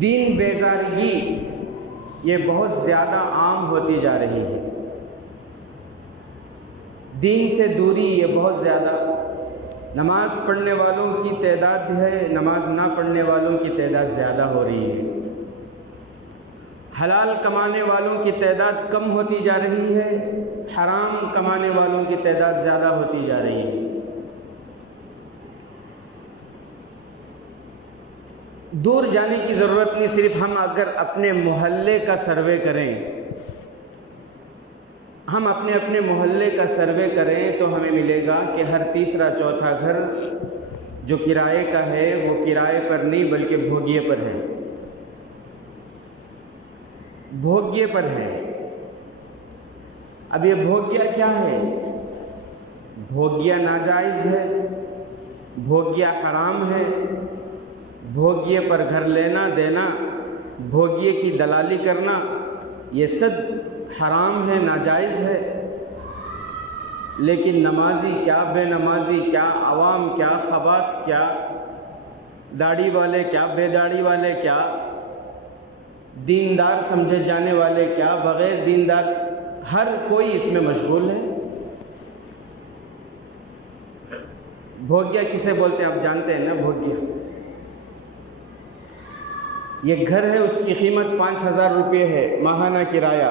دین بیزارگی یہ بہت زیادہ عام ہوتی جا رہی ہے، دین سے دوری یہ بہت زیادہ، نماز پڑھنے والوں کی تعداد ہے، نماز نہ پڑھنے والوں کی تعداد زیادہ ہو رہی ہے، حلال کمانے والوں کی تعداد کم ہوتی جا رہی ہے، حرام کمانے والوں کی تعداد زیادہ ہوتی جا رہی ہے۔ دور جانے کی ضرورت نہیں، صرف ہم اگر اپنے محلے کا سروے کریں، ہم اپنے محلے کا سروے کریں تو ہمیں ملے گا کہ ہر تیسرا چوتھا گھر جو کرائے کا ہے وہ کرائے پر نہیں بلکہ بھوگیے پر ہے، بھوگیے پر ہے۔ اب یہ بھوگیا کیا ہے؟ بھوگیا ناجائز ہے، بھوگیا حرام ہے، بھوگیے پر گھر لینا دینا، بھوگیے کی دلالی کرنا، یہ سب حرام ہے، ناجائز ہے۔ لیکن نمازی کیا، بے نمازی کیا، عوام کیا، خواص کیا، داڑھی والے کیا، بے داڑھی والے کیا، دیندار سمجھے جانے والے کیا، بغیر دیندار، ہر کوئی اس میں مشغول ہے۔ بھوگیا کسے بولتے ہیں آپ جانتے ہیں نا؟ بھوگیا یہ گھر ہے، اس کی قیمت 5,000 روپے ہے ماہانہ کرایہ،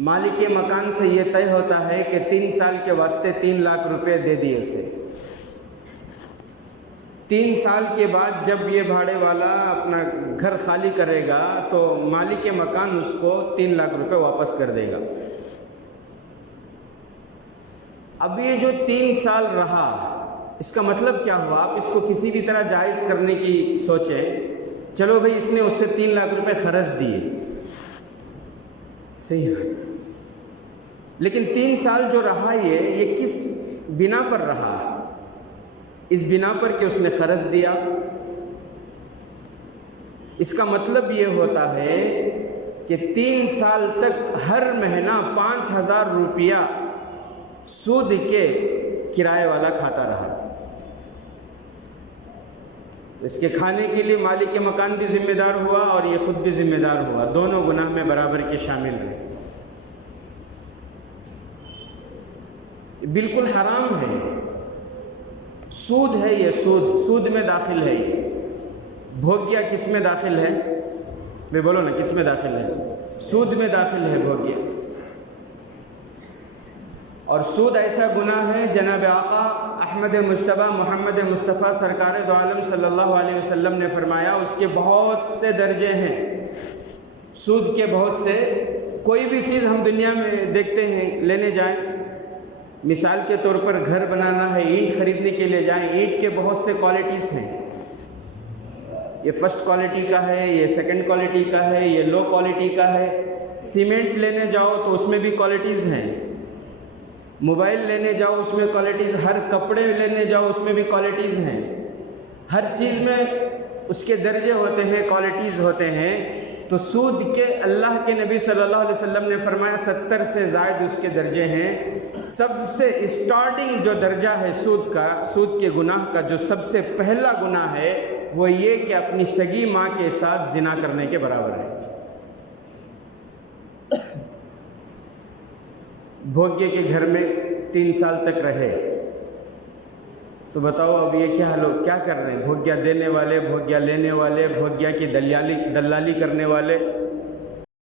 مالک مکان سے یہ طے ہوتا ہے کہ 3 سال کے واسطے 3 لاکھ روپے دے دیے اسے۔ 3 سال کے بعد جب یہ بھاڑے والا اپنا گھر خالی کرے گا تو مالک مکان اس کو 3 لاکھ روپے واپس کر دے گا۔ اب یہ جو 3 سال رہا، اس کا مطلب کیا ہوا؟ آپ اس کو کسی بھی طرح جائز کرنے کی سوچیں، چلو بھئی اس نے اس کے 3 لاکھ روپے خرچ دیے، صحیح ہے، لیکن 3 سال جو رہا یہ کس بنا پر رہا؟ اس بنا پر کہ اس نے قرض دیا۔ اس کا مطلب یہ ہوتا ہے کہ 3 سال تک ہر مہینہ 5,000 روپیہ سود کے کرائے والا کھاتا رہا۔ اس کے کھانے کے لیے مالک مکان بھی ذمہ دار ہوا اور یہ خود بھی ذمہ دار ہوا، دونوں گناہ میں برابر کے شامل رہے۔ بالکل حرام ہے، سود ہے یہ، سود میں داخل ہے یہ۔ بھوگیا کس میں داخل ہے؟ میں بولو نا، کس میں داخل ہے؟ سود میں داخل ہے بھوگیا۔ اور سود ایسا گناہ ہے، جناب آقا احمد مجتبیٰ محمد مصطفیٰ سرکار دو عالم صلی اللہ علیہ وسلم نے فرمایا اس کے بہت سے درجے ہیں، سود کے بہت سے۔ کوئی بھی چیز ہم دنیا میں دیکھتے ہیں، لینے جائیں، مثال کے طور پر گھر بنانا ہے، اینٹ خریدنے کے لیے جائیں، اینٹ کے بہت سے کوالٹیز ہیں، یہ فرسٹ کوالٹی کا ہے، یہ سیکنڈ کوالٹی کا ہے، یہ لو کوالٹی کا ہے۔ سیمنٹ لینے جاؤ تو اس میں بھی کوالٹیز ہیں، موبائل لینے جاؤ اس میں کوالٹیز، ہر کپڑے لینے جاؤ اس میں بھی کوالٹیز ہیں، ہر چیز میں اس کے درجے ہوتے ہیں، کوالٹیز ہوتے ہیں۔ تو سود کے اللہ کے نبی صلی اللہ علیہ وسلم نے فرمایا 70 سے زائد اس کے درجے ہیں۔ سب سے اسٹارٹنگ جو درجہ ہے سود کا، سود کے گناہ کا جو سب سے پہلا گناہ ہے وہ یہ کہ اپنی سگی ماں کے ساتھ زنا کرنے کے برابر ہے۔ بھوگیے کے گھر میں 3 سال تک رہے تو بتاؤ اب یہ کیا کر رہے ہیں؟ بھوگیا دینے والے، بھوگیا لینے والے، بھوگیا کی دلالی کرنے والے،